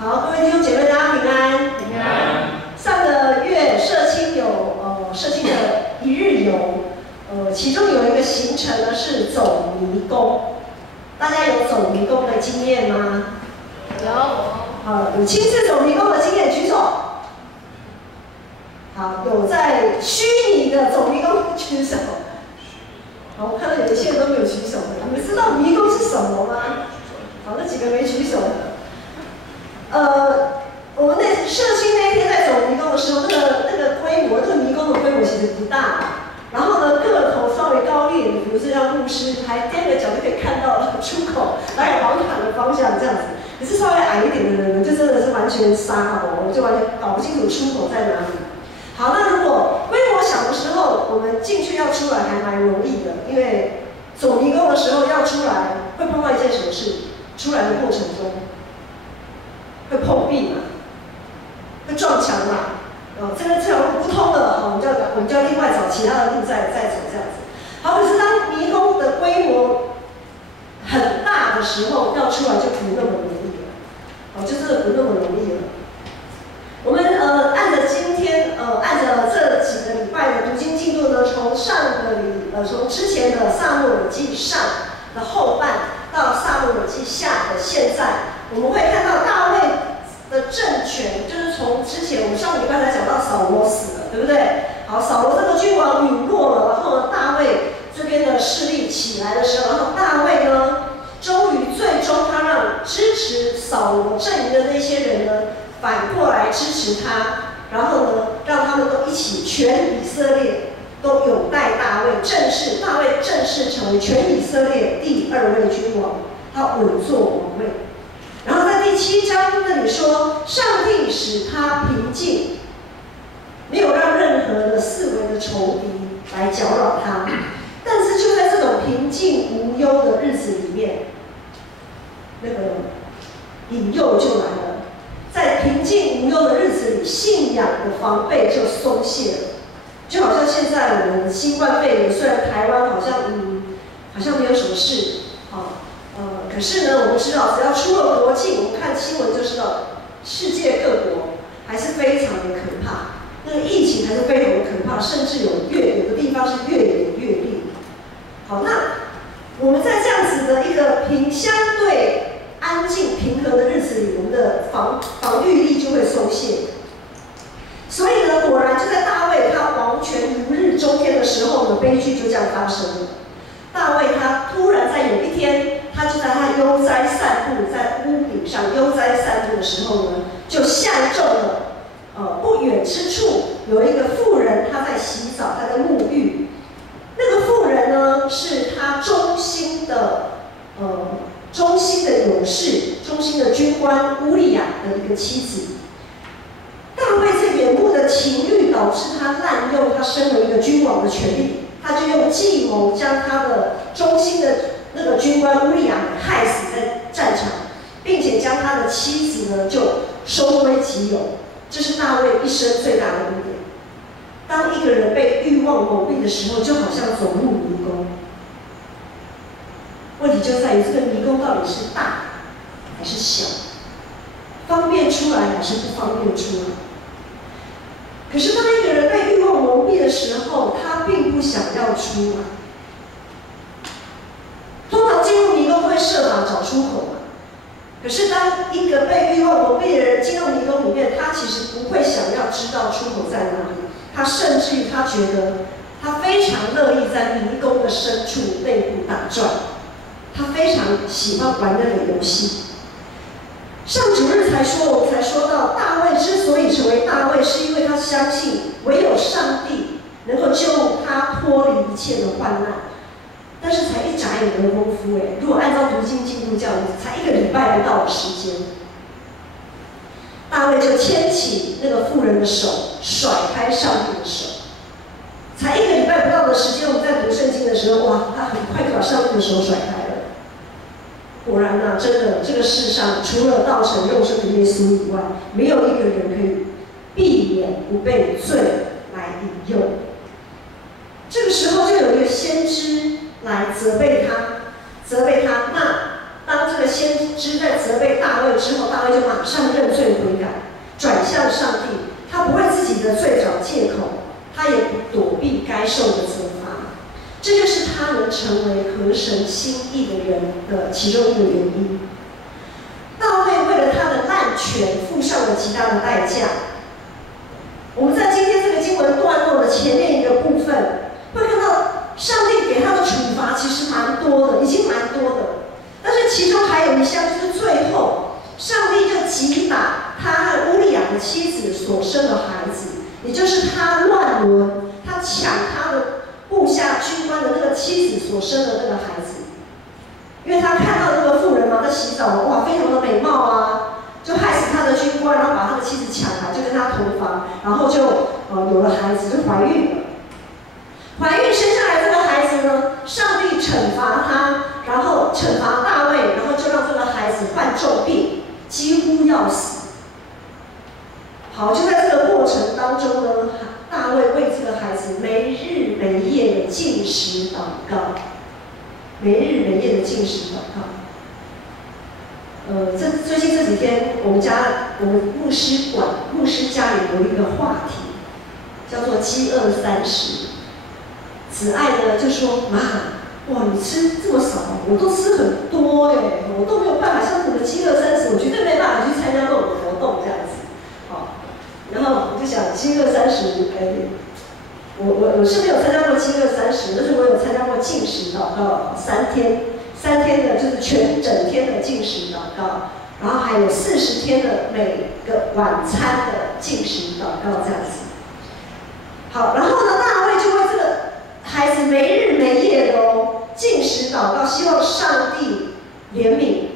好，各位弟兄姐妹，大家平安。平安。上个月社青有社青的一日游，其中有一个行程呢是走迷宫。大家有走迷宫的经验吗？有。有亲自走迷宫的经验举手。好，有在虚拟的走迷宫举手。好，我看到有一些人都没有举手的。你们知道迷宫是什么吗？好，那几个没举手的。我们社青那一天在走迷宫的时候，那个规模，这个迷宫的规模其实不大。然后呢，个头稍微高一点的，比如说像牧师，还踮着脚就可以看到出口，还有往坎的方向这样子。可是稍微矮一点的人呢，就真的是完全傻哦，就完全搞不清楚出口在哪里。好，那如果规模小的时候，我们进去要出来还蛮容易的，因为走迷宫的时候要出来会碰到一件什么事？出来的过程中会碰壁嘛，会撞墙嘛。这条路不通了，我们就要另外找其他的路再走这样子。好，可是当迷宫的规模很大的时候，要出来就不那么容易了。就真的不那么容易了。我们按着今天按着这几个礼拜的读经进度呢，从之前的撒母耳记上的后半到撒母耳记下的现在，我们会看到大卫的政权，就是从之前我们上个礼拜才讲到扫罗死了，对不对？好，扫罗这个君王陨落了，然后呢，大卫这边的势力起来的时候，然后大卫呢，终于最终他让支持扫罗阵营的那些人呢，反过来支持他，然后呢，让他们都一起全以色列都拥戴大卫，大卫正式成为全以色列第2位君王，他稳坐王位。然后在第7章那里说，上帝使他平静，没有让任何的四围的仇敌来搅扰他。但是就在这种平静无忧的日子里面，那个引诱就来了。在平静无忧的日子里，信仰的防备就松懈了。就好像现在我们新冠肺炎，虽然台湾好像没有什么事，可是呢，我们知道只要出了国境，我们看新闻就知道，世界各国还是非常的可怕，那个疫情还是非常的可怕，甚至有的地方是越演越烈。好，那我们在这样子的一个相对安静平和的日子里，我们的防御力就会松懈。所以呢，果然就在大卫他王权如日中天的时候呢，悲剧就这样发生了。大卫他突然在有一天，他就在他悠哉散步，在屋顶上悠哉散步的时候呢，就相中了不远之处有一个妇人，她在洗澡，她在沐浴。那个妇人呢，是他忠心的勇士、忠心的军官乌利亚的一个妻子。大卫这眼目的情欲导致他滥用他身为一个君王的权力，他就用计谋将他的忠心的那个军官乌利亚害死在战场，并且将他的妻子呢就收归己有。这是大卫一生最大的污点。当一个人被欲望蒙蔽的时候，就好像走入迷宫。问题就在于这个迷宫到底是大还是小，方便出来还是不方便出来。可是当一个人被欲望蒙蔽的时候，他并不想要出来。通常进入迷宫会设法找出口嘛。可是当一个被欲望蒙蔽的人进入迷宫里面，他其实不会想要知道出口在哪里。他甚至于他觉得他非常乐意在迷宫的深处内部打转，他非常喜欢玩那个游戏。上主日我们才说到，大卫之所以成为大卫，是因为他相信唯有上帝能够救他脱离一切的患难。但是才一眨眼的功夫，如果按照读经进度这样子，才1个礼拜不到的时间，大卫就牵起那个妇人的手，甩开上帝的手。才1个礼拜不到的时间，我们在读圣经的时候，哇，他很快就把上帝的手甩开了。果然啊，真的，这个世上除了道成肉身的耶稣以外，没有一个人可以避免不被罪来引诱。这个时候就有一个先知来责备他。那当这个先知在责备大卫之后，大卫就马上认罪悔改，转向上帝。他不为自己的罪找借口，他也不躲避该受的责罚。这就是他能成为合神心意的人的其中一个原因。大卫为了他的滥权付上了极大的代价。我们在今天这个经文段落的前面一个部分，会看到上帝给他的处罚其实蛮多的，已经蛮多的。但是其中还有一项就是最后，上帝就击打他和乌利亚的妻子所生的孩子，也就是他乱伦，他抢他的部下军官的那个妻子所生的那个孩子。因为他看到那个妇人嘛，在洗澡，哇，非常的美貌啊，就害死他的军官，然后把他的妻子抢来，就跟他同房，然后就有了孩子，就怀孕了。怀孕生下来这个孩子呢，上帝惩罚他，然后惩罚大卫，然后就让这个孩子患重病，几乎要死。好，就在这个过程当中呢，大卫为这个孩子没日没夜的禁食祷告，没日没夜的禁食祷告。最近这几天，我们牧师家里有一个话题，叫做饥饿30。子爱呢就说：“妈，哇，你吃这么少，我都吃很多哎，我都没有办法像你们饥饿30，我绝对没办法去参加那种活动这样子。”好，然后我就想饥饿30，我是没有参加过饥饿30，但是我有参加过禁食祷告3天的，就是整天的禁食祷告，然后还有40天的每个晚餐的禁食祷告这样子。好，然后呢，大卫就为这个孩子没日没夜的禁食祷告，希望上帝怜悯，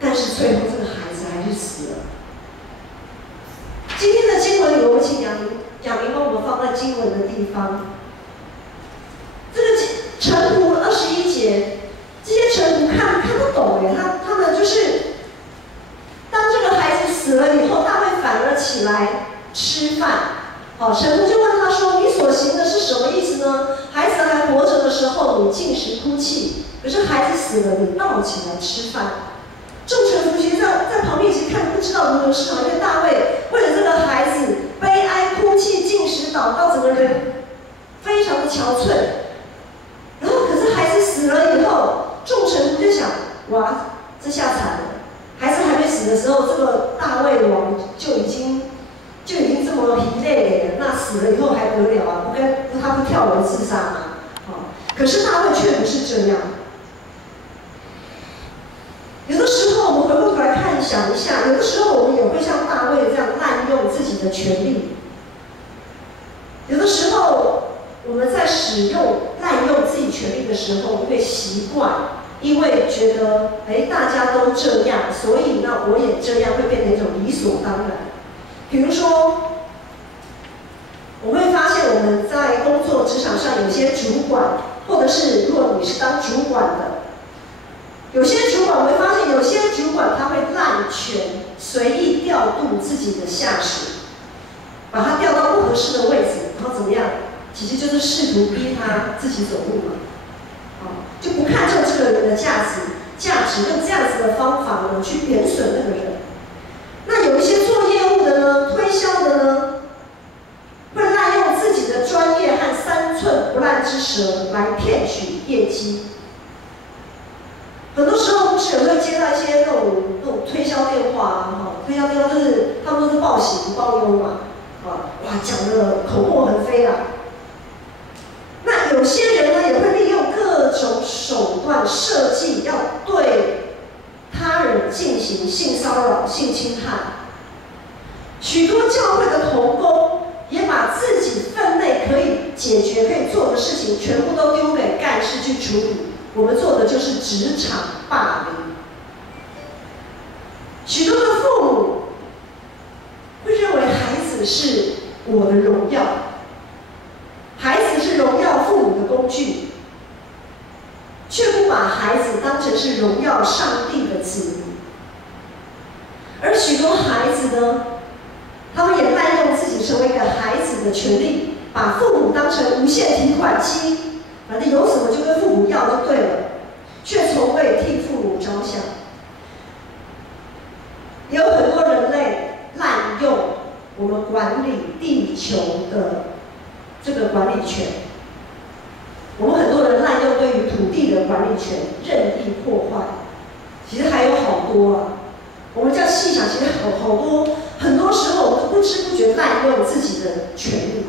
但是最后这个孩子还是死了。今天的经文里，我们请杨明帮我们放在经文的地方。这个臣仆21节，这些臣仆看不懂哎，他们就是当这个孩子死了以后，大卫反而起来吃饭。好，臣仆就问他说：“你所行的是什么意思呢？孩子还活着的时候，你禁食哭泣；可是孩子死了，你倒起来吃饭。”众臣仆其实在旁边其实看不知道如何是好，因为大卫为了这个孩子悲哀哭泣、禁食祷告，整个人非常的憔悴。然后，可是孩子死了以后，众臣仆就想：哇，这下惨了！孩子还没死的时候，这个大卫王就已经这么疲累了，那死了以后还得了啊？他不跳楼自杀吗？可是大卫却不是这样。有的时候我们回过头来想一下，有的时候我们也会像大卫这样滥用自己的权利。有的时候我们在滥用自己权利的时候，因为习惯，因为觉得大家都这样，所以那我也这样，会变成一种理所当然。比如说，我会发现我们在工作职场上有些主管，或者是如果你是当主管的，有些主管我会发现，有些主管他会滥权，随意调度自己的下属，把他调到不合适的位置，然后怎么样？其实就是试图逼他自己走路嘛，就不看重这个人的价值，用这样子的方法呢去贬损那个人。那有一些做业务的呢，推销的呢，会滥用自己的专业和3寸不烂之舌来骗取业绩。很多时候不是也会接到一些那种推销电话啊，推销电话就是他们都是报喜不报忧嘛，哇，讲的口沫横飞啊。那有些人呢也会利用各种手段设计，要对他人进行性骚扰、性侵害。许多教会的同工也把自己分内可以解决、可以做的事情，全部都丢给干事去处理。我们做的就是职场霸凌。许多的父母会认为孩子是我的荣耀，孩子是荣耀父母的工具，却不把孩子当成是荣耀上帝的子民。而许多孩子呢，他们也滥用自己成为一个孩子的权利，把父母当成无限提款机，反正有什么就跟父母要就对了，却从未替父母着想。也有很多人类滥用我们管理地球的这个管理权。我们很多人滥用对于土地的管理权，任意破坏。其实还有好多啊，我们这样细想，其实好多，很多时候我们都不知不觉滥用自己的权利。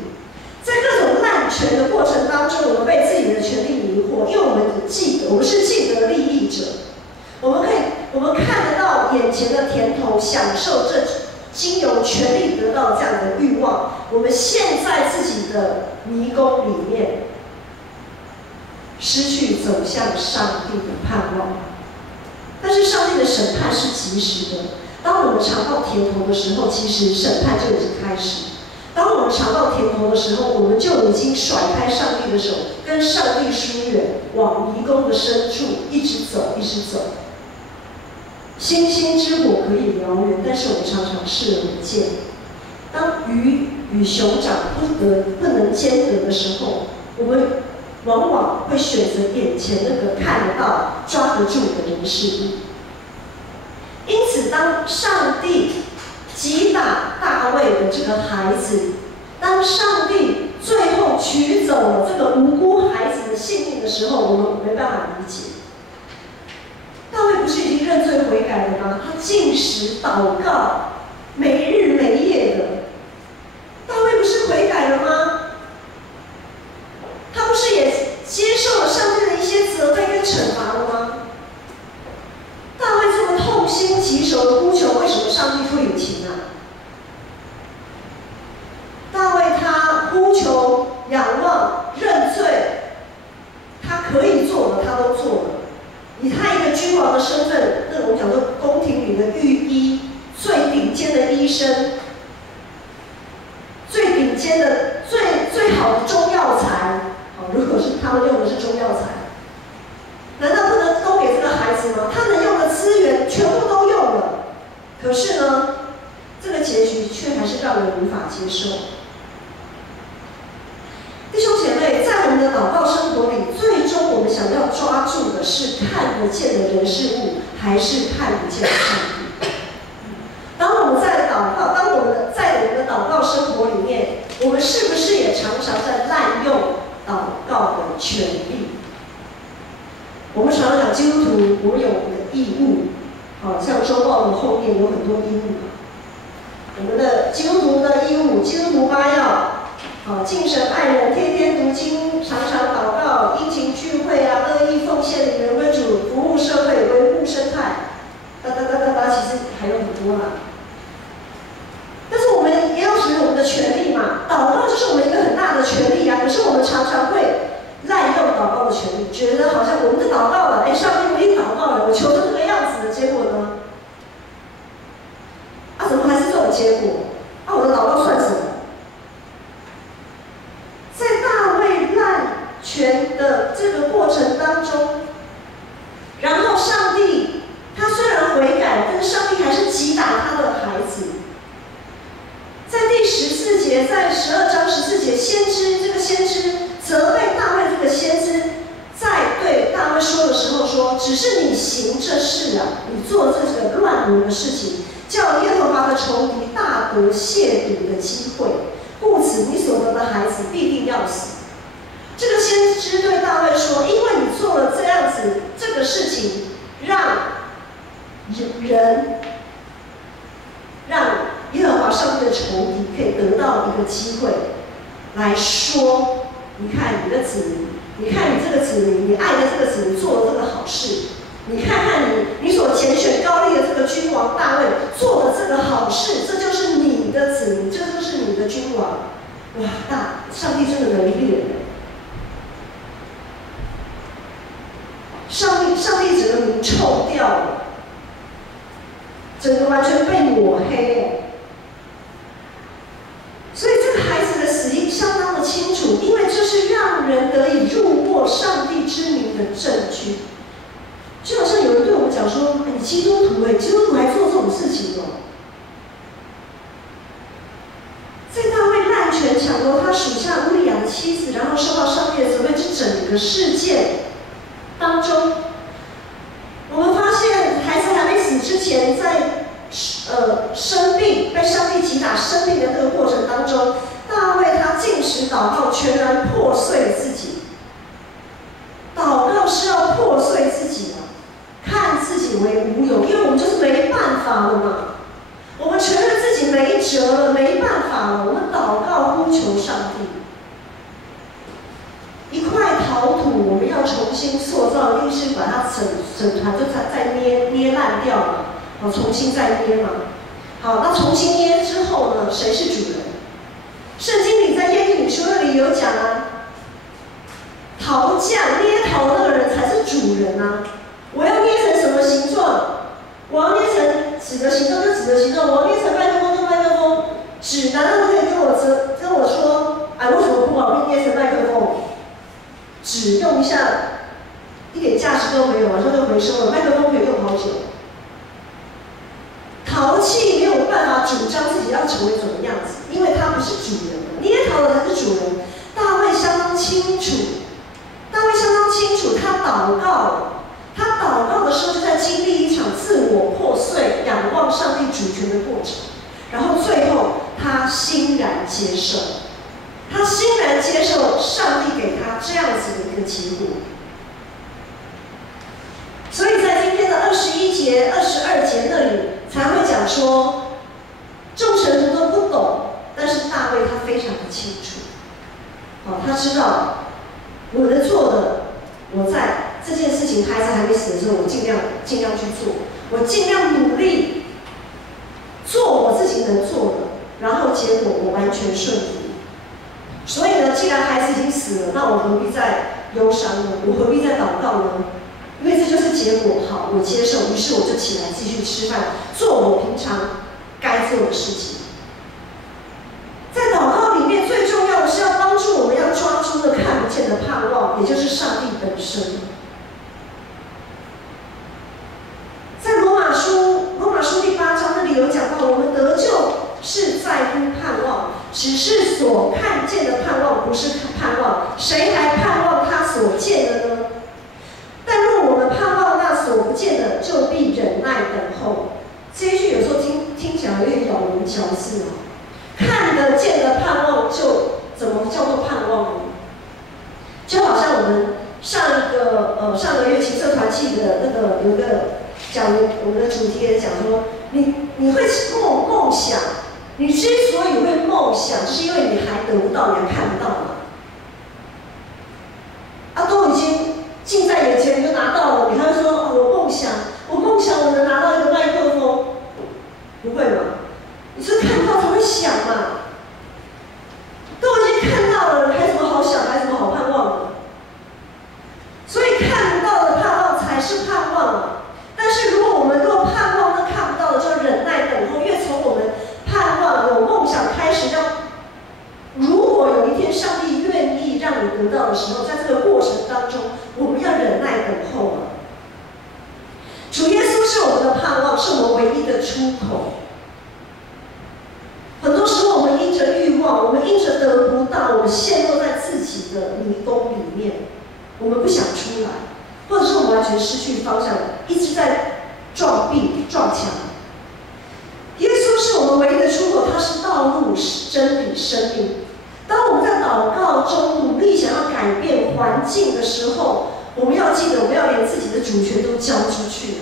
在各种滥权的过程当中，我们被自己的权利迷惑，因为我们是既得利益者，我们看得到眼前的甜头，享受这经由权力得到这样的欲望，我们陷在自己的迷宫里面，失去走向上帝的盼望。但是上帝的审判是及时的，当我们尝到甜头的时候，其实审判就已经开始。当我们尝到甜头的时候，我们就已经甩开上帝的手，跟上帝疏远，往迷宫的深处一直走，一直走。星星之火可以燎原，但是我们常常视而不见。当鱼与熊掌不能兼得的时候，我们往往会选择眼前那个看得到、抓得住的人事物。因此，当上帝击打大卫的这个孩子，当上帝最后取走了这个无辜孩子的性命的时候，我们没办法理解。大卫不是已经认罪悔改了吗？他禁食祷告，没日没夜的。大卫不是悔改了吗？他不是也接受了上帝的一些责备跟惩罚了吗？大卫这么痛心疾首的呼求，为什么上帝不领情啊？大卫他呼求、仰望、认罪，他可以做的他都做了。以他一个君王的身份，那我们讲说宫廷里的御医，最顶尖的医生，最顶尖的、最好的中药材，好，如果是他们用的是中药材，难道不能都给这个孩子吗？他能用的资源全部都用了，可是呢，这个结局却还是让人无法接受。弟兄姐妹，在我们的祷告生活里，最终我们想要抓住的是看得见的人事物，还是看不见的上帝？当我们在祷告生活里面，我们是不是也常常在滥用祷告的权利？我们常常讲基督徒，我们有我们的义务，像周报的后面有很多义务。我们的基督徒的义务，基督徒8要，敬神爱人，天天读经，常常祷告，殷勤聚会啊，乐意奉献，领人归主，服务社会，维护生态，其实还有很多啦。但是我们也有属于我们的权利嘛，祷告就是我们一个很大的权利啊。可是我们常常会滥用祷告的权利，觉得好像我们都祷告了，上帝我已经祷告了，我求成这个样子的结果呢？怎么还是这种结果？我的祷告算什么？在大卫滥权的这个过程当中，然后上帝他虽然悔改，但是上帝还是击打他的孩子。在第14节，在12章14节，这个先知责备大卫这个先知，在对大卫说的时候说：“只是你行这事啊，你做这个乱伦的事情，叫耶和华的仇敌大得亵渎的机会，故此你所得的孩子必定要死。”这个先知对大卫说：“因为你做了这样子这个事情，让耶和华上帝的仇敌可以得到一个机会，来说，你看你的子民，你看你这个子民，你爱的这个子民做了这个好事，你看看你所拣选高丽的这个君王大卫做的这个好事，这就是你的子民，这就是你的君王。哇，上帝真的能力人。上帝整个名臭掉了，整个完全被抹黑了。所以这个孩子的死因相当的清楚，因为这是让人得以入过上帝之名的证据。就好像有人对我们讲说：“你基督徒基督徒还做这种事情哦。”在大卫滥权抢夺他属下乌利亚的妻子，然后受到上帝的责备，这整个事件当中，我们发现孩子还没死之前，在法了嘛？我们承认自己没辙了，没办法了，我们祷告呼求上帝。一块陶土，我们要重新塑造，一定是把它整团就再捏烂掉嘛，好，重新再捏嘛。好，那重新捏之后呢，谁是主人？圣经里在耶利米书那里有讲啊，陶匠捏陶那个人才是主人啊。我要捏成什么形状？我要捏成纸的形状就纸的形状，我要捏成麦克风就麦克风。纸难道不可以跟我说，哎，为什么不把捏成麦克风？纸用一下，一点价值都没有，马上就回收了。麦克风可以用好久。陶器没有办法主张自己要成为什么样子，因为他不是主人，捏陶的才是主人。大卫相当清楚，他祷告。他祷告的时候，就在经历一场自我破碎、仰望上帝主权的过程，然后最后他欣然接受，上帝给他这样子的一个结果。所以在今天的21节、22节那里才会讲说，众臣徒都不懂，但是大卫他非常的清楚，他知道我能做的，我在这件事情孩子还没死的时候，我尽量去做，我尽量努力做我自己能做的，然后结果我完全顺服。所以呢，既然孩子已经死了，那我何必再忧伤呢？我何必再祷告呢？因为这就是结果。好，我接受，于是我就起来继续吃饭，做我平常该做的事情。在祷告里面，最重要的是要帮助我们要抓住那看不见的盼望，也就是上帝本身。在罗马书第8章那里有讲到，我们得救是在乎盼望，只是所看见的盼望不是盼望，谁还盼望他所见的呢？但若我们盼望那所不见的，就必忍耐等候。这一句有时候听起来有点咬文嚼字哦。看得见的盼望就怎么叫做盼望呢？就好像我们上个月青社团契的那个有一个讲我们的主题也讲说，你会梦想，你之所以会梦想，就是因为你还得不到，你还看不到嘛。都已经近在眼前，你就拿到了，你还会说我梦想我能拿到一个麦克风，不会嘛？你是看到才会想嘛，都已经看到了，你还有什么好想，还有什么好盼望的？所以看不到的盼望才是盼望啊。但是如果盼望那看不到的，就忍耐等候，因为从我们盼望有梦想开始，如果有一天上帝愿意让你得到的时候，在这个过程当中，我们要忍耐等候啊。主耶稣是我们的盼望，是我们唯一的出口。很多时候，我们因着欲望，我们因着得不到，我们陷落在自己的迷宫里面，我们不想出来，或者是我们完全失去方向，一直在撞壁、撞墙。耶稣是我们唯一的出口，他是道路、是真理、生命。当我们在祷告中努力想要改变环境的时候，我们要记得，我们要连自己的主权都交出去。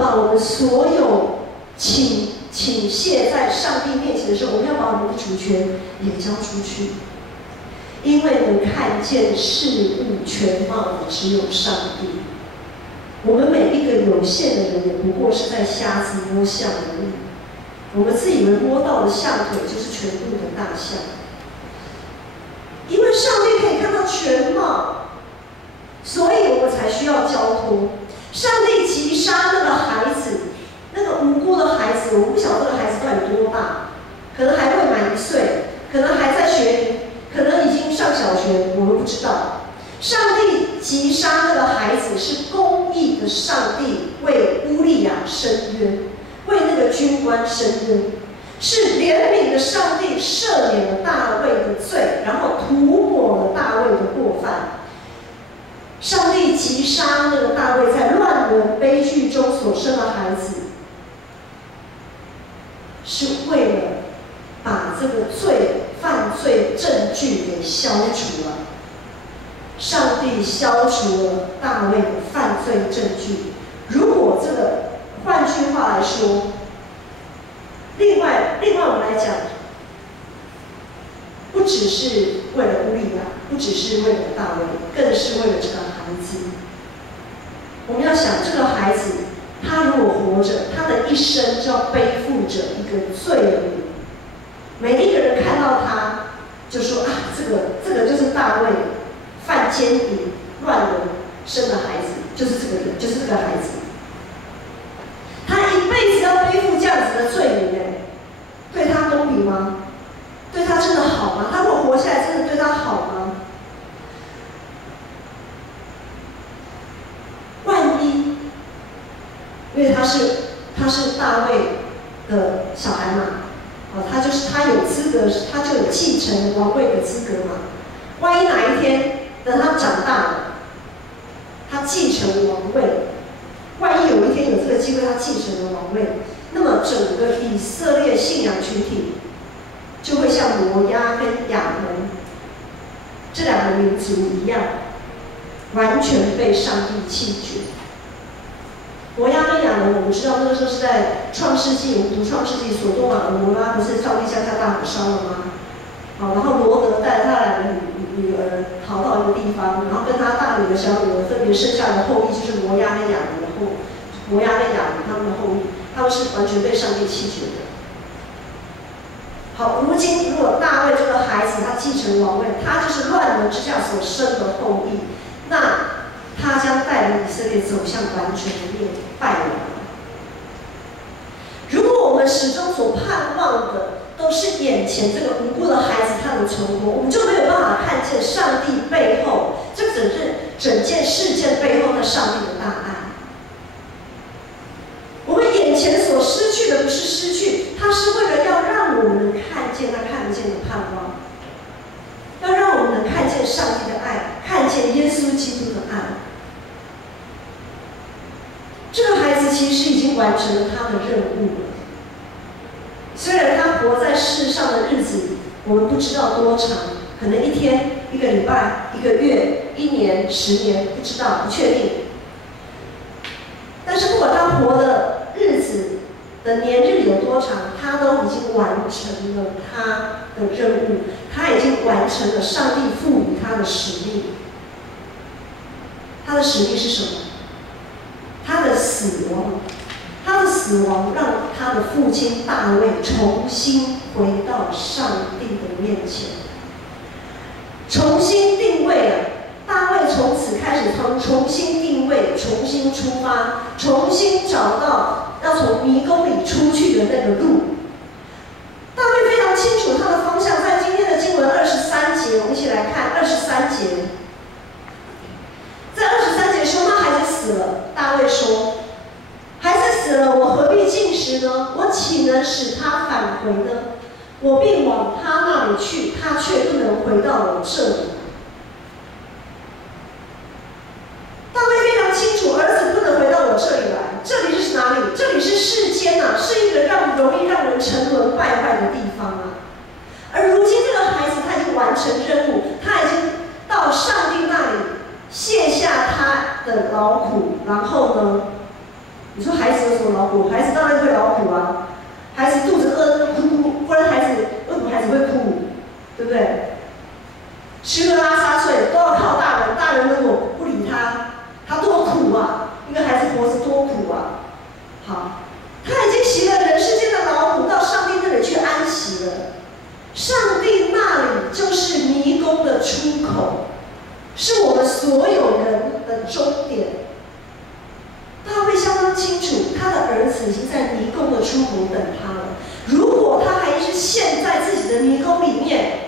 把我们所有倾泻在上帝面前的时候，我们要把我们的主权也交出去，因为能看见事物全貌的只有上帝。我们每一个有限的人，也不过是在瞎子摸象而已。我们自以为摸到的象腿就是全部的大象，因为上帝可以看到全貌，所以我们才需要交托。上帝击杀那个孩子，那个无辜的孩子，我们不晓得这个孩子到底多大，可能还未满1岁，可能还在学龄，可能已经上小学，我们不知道。上帝击杀那个孩子是公义的，上帝为乌利亚伸冤，为那个军官伸冤，是怜悯的上帝赦免了大卫的罪，然后涂抹了大卫的过犯。上帝击杀那个大卫在乱伦悲剧中所生的孩子，是为了把这个犯罪证据给消除了。上帝消除了大卫的犯罪证据。如果这个，换句话来说，另外我们来讲，不只是为了乌利亚，不只是为了大卫，更是为了这个孩子。我们要想，这个孩子他如果活着，他的一生就要背负着一个罪名。每一个人看到他，就说啊，这个就是大卫犯奸淫、乱伦生的孩子，就是这个人，就是这个孩子。他一辈子要背负这样子的罪名，对他公平吗？对他真的好吗？他如果活下来，真的对他好吗？万一，因为他是大卫的小孩嘛，他有资格，他就有继承王位的资格嘛。万一哪一天等他长大了，他继承王位，万一有一天有这个机会，他继承了王位，那么整个以色列信仰群体就会像摩押跟亚门这两个民族一样，完全被上帝弃绝。摩押跟亚门，我们知道那个时候是在创世纪，我们读创世纪，所多玛和摩拉不是上帝降下大火烧了吗？好，然后罗德带着他两个女儿逃到一个地方，然后跟他大女儿、小女儿分别生下的后裔就是摩押跟亚门的摩押跟亚门他们的后裔，他们是完全被上帝弃绝的。好，如今如果大卫这个孩子他继承王位，他就是乱伦之下所生的后裔，那他将带领以色列走向完全的败亡。如果我们始终所盼望的都是眼前这个无辜的孩子他能存活，我们就没有办法看见上帝背后这整件事件背后的上帝的大爱。我们眼前所失去的不是失去，它是为了要让我们能看见那看不见的盼望，要让我们能看见上帝的爱，看见耶稣基督的爱。这个孩子其实已经完成了他的任务了。虽然他活在世上的日子，我们不知道多长，可能一天、一个礼拜、一个月、1年、10年，不知道，不确定。但是不管他活的日子的年日有多长，他都已经完成了他的任务，他已经完成了上帝赋予他的使命。他的使命是什么？他的死亡，他的死亡让他的父亲大卫重新回到上帝的面前，重新定位啊！大卫从此开始重新定位，重新出发，重新找到要从迷宫里出去的那个路。大卫非常清楚他的方向，在今天的经文23节，我们一起来看23节。在23节说，那孩子死了。大卫说：“孩子死了，我何必进食呢？我岂能使他返回呢？我必往他那里去，他却不能回到我这里。”大卫非常清楚，儿子不能回到我这里来。这里是哪里？这里是世间啊，是一个容易让人沉沦败坏的地方啊。而如今这个孩子他已经完成任务，他已经到上帝那里卸下他的劳苦，然后呢？你说孩子有什么劳苦？孩子当然会劳苦啊。孩子肚子饿哭，不然孩子为什么孩子会哭？对不对？吃喝拉撒睡都要靠大人，大人如果不理他，他多苦啊！一个孩子活着多苦啊！好，他已经习了人世间的劳苦，到上帝那里去安息了。上帝那里就是迷宫的出口，是我们所有人的终点。大卫相当清楚，他的儿子已经在迷宫的出口等他了。如果他还是陷在自己的迷宫里面，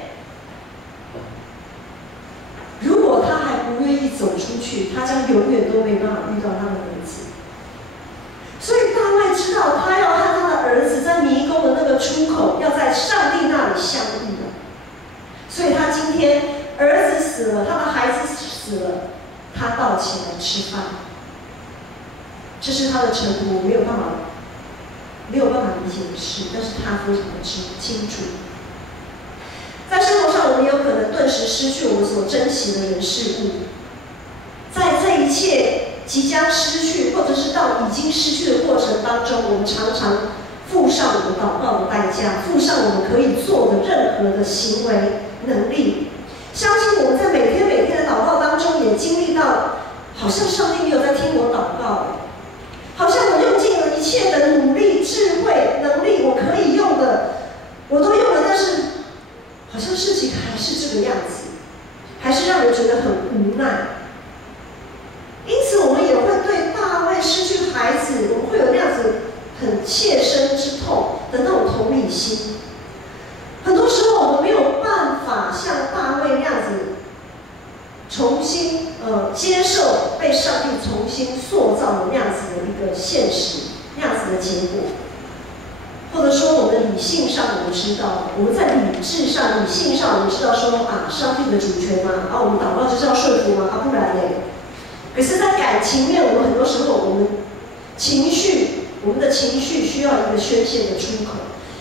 如果他还不愿意走出去，他将永远都没办法遇到他的儿子。所以大卫知道，他要和他的儿子在迷宫的那个出口，要在上帝那里相遇的。所以他今天儿子死了，他的孩子死了，他倒起来吃饭。这是他的臣仆没有办法理解的事，但是他非常的清楚。在生活上，我们有可能顿时失去我们所珍惜的人事物，切即将失去，或者是到已经失去的过程当中，我们常常付上我们祷告的代价，付上我们可以做的任何的行为能力。相信我们在每天的祷告当中，也经历到，好像上帝没有在听我祷告，好像我用尽了一切的努力、智慧、能力，我可以用的，我都用了，但是好像事情还是这个样子，还是让人觉得很无奈。因此，我们也会对大卫失去孩子，我们会有那样子很切身之痛的那种同理心。很多时候，我们没有办法像大卫那样子重新接受被上帝重新塑造的那样子的一个现实，那样子的结果。或者说，我们理性上我们知道，我们在理智上、理性上我们知道说啊，上帝的主权嘛，我们祷告就是要顺服嘛，不然嘞。可是，在感情面，我们很多时候我们的情绪需要一个宣泄的出口。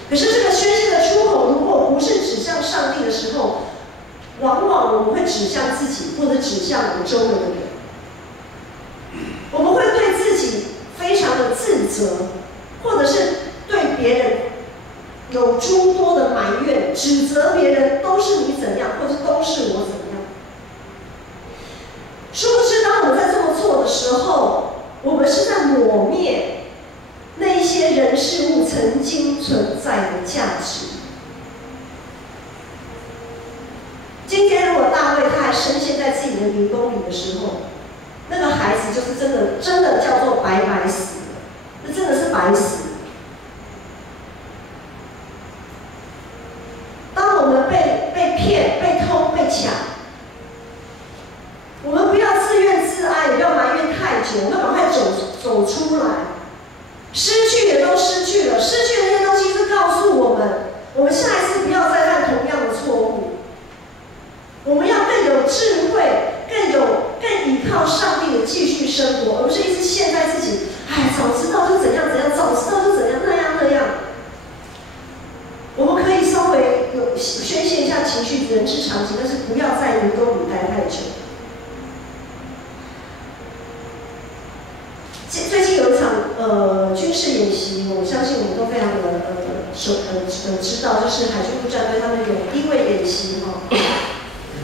可是这个宣泄的出口，如果不是指向上帝的时候，往往我们会指向自己，或者指向我们周围的人。我们会对自己非常的自责，或者是对别人有诸多的埋怨，指责别人都是你怎样，或者都是我怎样。殊不知，当我们在这么做的时候，我们是在抹灭那一些人事物曾经存在的价值。今天，如果大卫他还深陷在自己的迷宫里的时候，那个孩子就是真的叫做白白死了，那真的是白死了。当我们被骗、被偷、被抢，我们不要自怨自艾，也不要埋怨太久，我们赶快走出来。失去也都失去了，失去的那些东西是告诉我们，我们下一次不要再犯同样的错误。我们要更有智慧，更依靠上帝的继续生活，而不是一直陷在自己，早知道就怎样怎样，早知道就怎样那样。我们可以稍微宣泄一下情绪，人之常情，但是不要在迷宫里待太久。最近有一场军事演习，我相信我们都非常的知道，就是海军陆战队他们有因为演习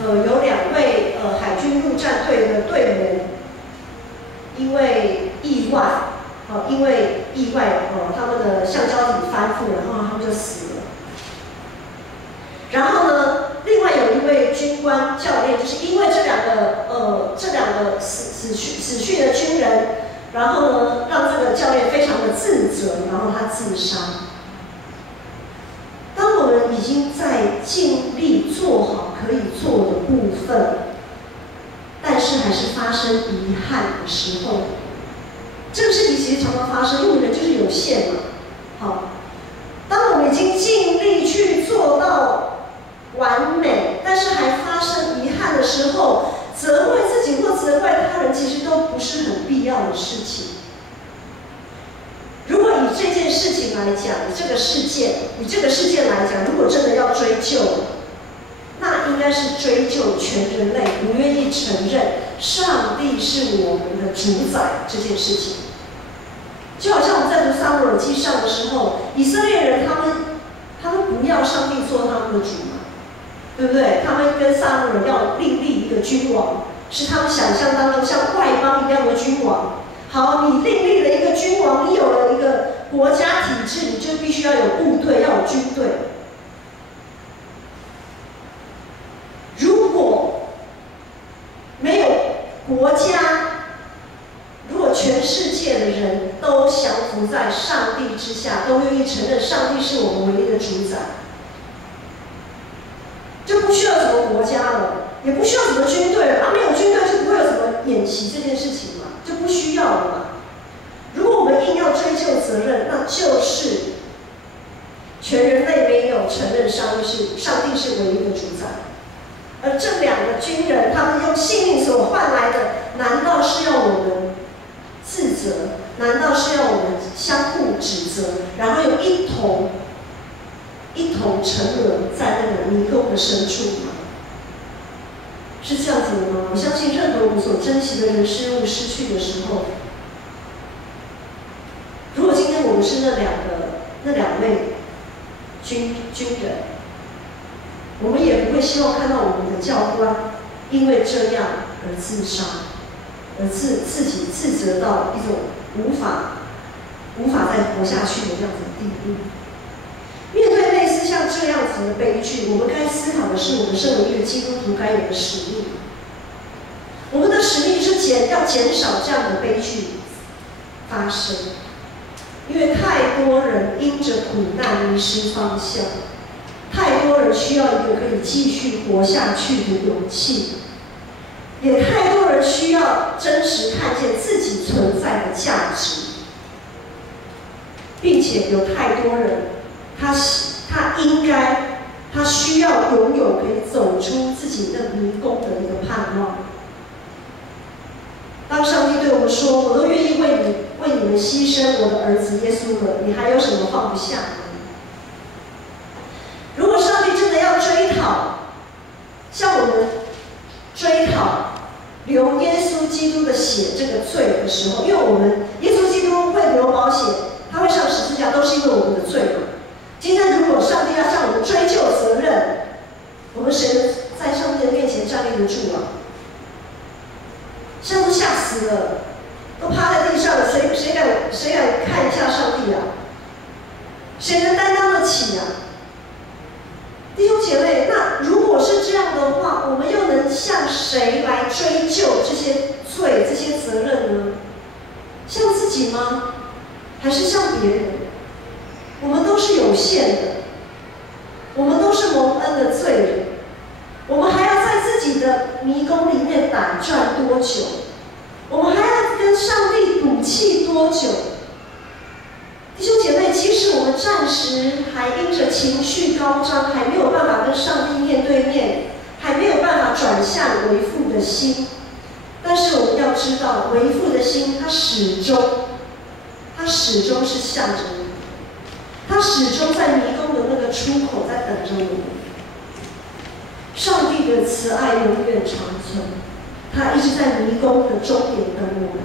有2位海军陆战队的队员因为意外他们的橡胶体翻覆，然后他们就死了。然后呢，另外有一位军官教练，就是因为这两个死去的军人，然后呢，让这个教练非常的自责，然后他自杀。当我们已经在尽力做好可以做的部分，但是还是发生遗憾的时候，这个事情其实常常发生，因为人就是有限嘛。好，当我们已经尽力去做到完美，但是还发生遗憾的时候，责怪自己或责怪他人，其实都不是很必要的事情。如果以这件事情来讲，以这个事件来讲，如果真的要追究，那应该是追究全人类不愿意承认上帝是我们的主宰这件事情。就好像我们在读撒母耳记上的时候，以色列人他们不要上帝做他们的主嘛，对不对？他们跟撒母耳要另立一个君王，是他们想象当中像外邦一样的君王。好，你另立了一个君王，你有了一个国家体制，你就必须要有部队，要有军队。如果没有国家，如果全世界的人都降服在上帝之下，都愿意承认上帝是我们唯一的主宰，就不需要什么国家了，也不需要什么军队了。没有军队就不会有什么演习这件事情嘛，就不需要了嘛。如果我们硬要追究责任，那就是全人类没有承认上帝是唯一的主宰。而这2个军人，他们用性命所换来的，难道是要我们自责？难道是要我们相互指责，然后又一同沉沦在那个迷宫的深处吗？是这样子的吗？我相信任何我们所珍惜的人事物失去的时候，如果今天我们是那两位军人，我们也不会希望看到我们的教官因为这样而自杀，而自己自责到一种无法再活下去的这样子的地步。面对类似像这样子的悲剧，我们该思考的是我们身为一个基督徒该有的使命。我们的使命是要减少这样的悲剧发生，因为太多人因着苦难迷失方向，太多人需要一个可以继续活下去的勇气，也太多人需要真实看见自己存在的价值，并且有太多人他需要拥有可以走出自己那迷宫的一个盼望。当上帝对我们说：“我都愿意为你们牺牲我的儿子耶稣了，你还有什么放不下呢？”如果上帝真的要追讨，像我们追讨流耶稣基督的血这个罪的时候，因为我们耶稣基督会流宝血，他会上十字架，都是因为我们的罪嘛。今天如果上帝要向我们追究责任，我们谁能在上帝的面前站立得住啊？现在都吓死了，都趴在地上了，谁敢看一下上帝啊？谁能担当得起啊？弟兄姐妹，那如果是这样的话，我们又能向谁来追究这些罪、这些责任呢？向自己吗？还是向别人？我们都是有限的，我们都是蒙恩的罪人，我们还要在自己的迷宫里面打转多久？我们还要跟上帝赌气多久？弟兄姐妹，即使我们暂时还因着情绪高涨，还没有办法跟上帝面对面，还没有办法转向为父的心，但是我们要知道，为父的心，他始终是向着你，他始终在迷宫的那个出口在等着我们。上帝的慈爱永远长存，他一直在迷宫的终点等我们。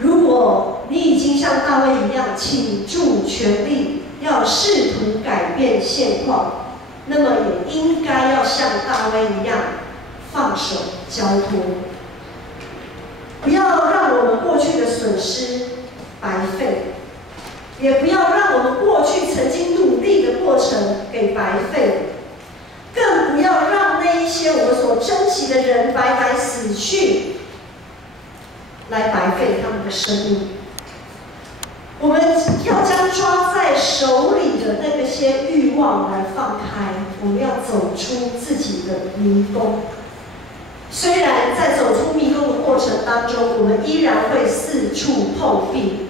如果你已经像大卫一样倾注全力，要试图改变现况，那么也应该要像大卫一样放手交托，不要让我们过去的损失白费，也不要让我们过去曾经努力的过程给白费，更不要让那一些我们所珍惜的人白白死去，来白费他们的生命。我们要将抓在手里的那些欲望来放开，我们要走出自己的迷宫。虽然在走出迷宫的过程当中，我们依然会四处碰壁，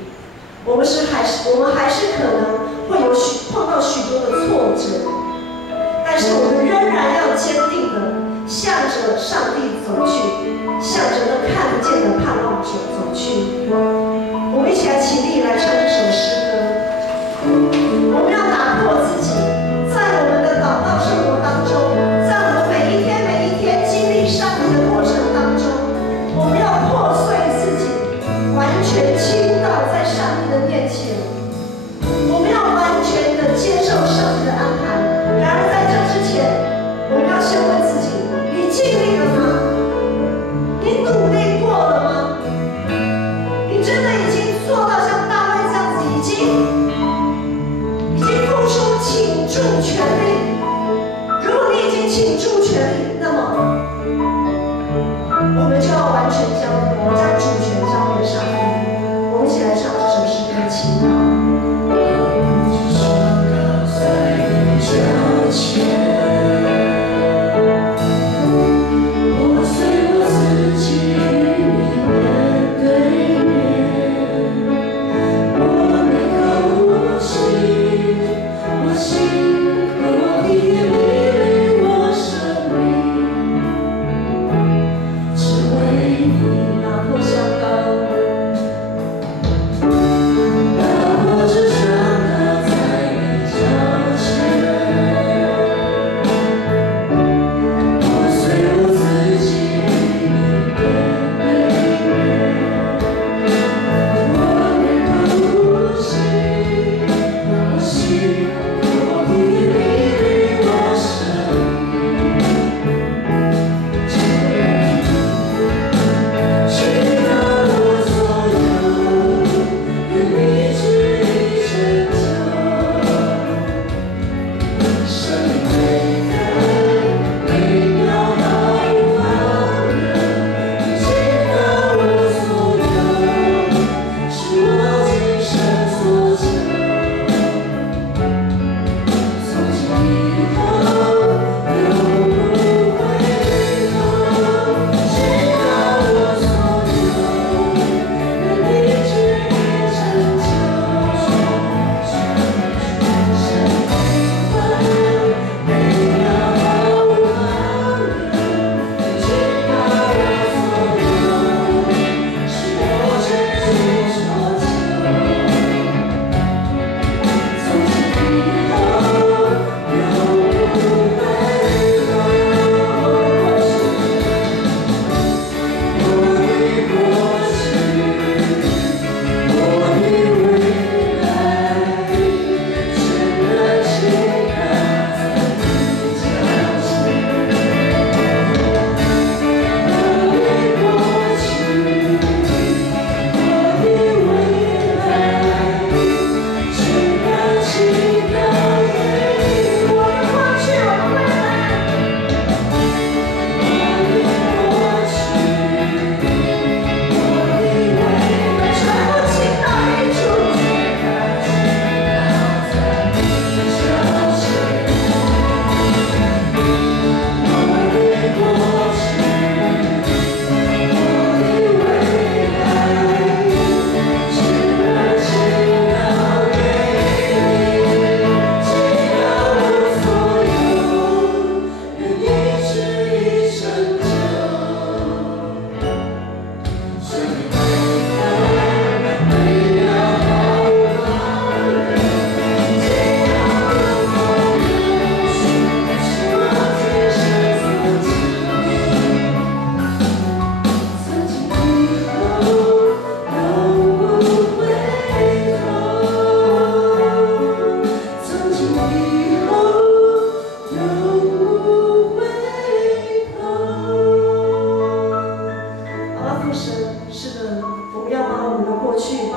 我们还是可能会有碰到许多的挫折，但是我们仍然要坚定的向着上帝走去，向着那看不见的盼望者走去。我们一起来起立，来唱这首诗歌。我们要打破自己，在我们的祷告生活当中，在我们每一天经历上帝的过程当中，我们要破碎自己，完全倾倒在上帝的面前。我们要完全的接受上帝的安排。然而在这之前，我们要先问自己：你尽力了吗？你努力过了吗？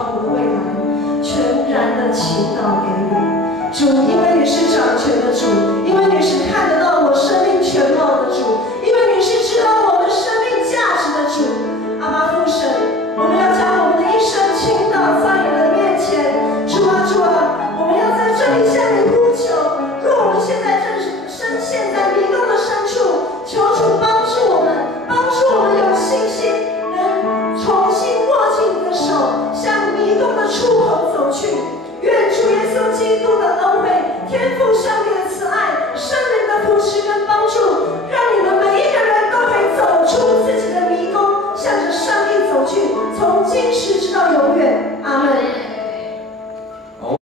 把我的未来全然的倾倒给你。主，因为你是掌权的主，因为你是看得到我生命全貌的主，因为你是知道我们生命价值的主。阿爸父神，我们要将我们的一生倾倒在你的面前。主啊，主啊，我们要在这里向你呼求。若我们现在正深陷在迷宫的深处，求主帮助我们，帮助我们有信心，能重新握紧你的手，向迷宫的出口走去。愿主耶稣基督的恩惠、天父上帝的慈爱、圣灵的扶持跟帮助，让你们每一个人都可以走出自己的迷宫，向着上帝走去，从今时直到永远。阿们。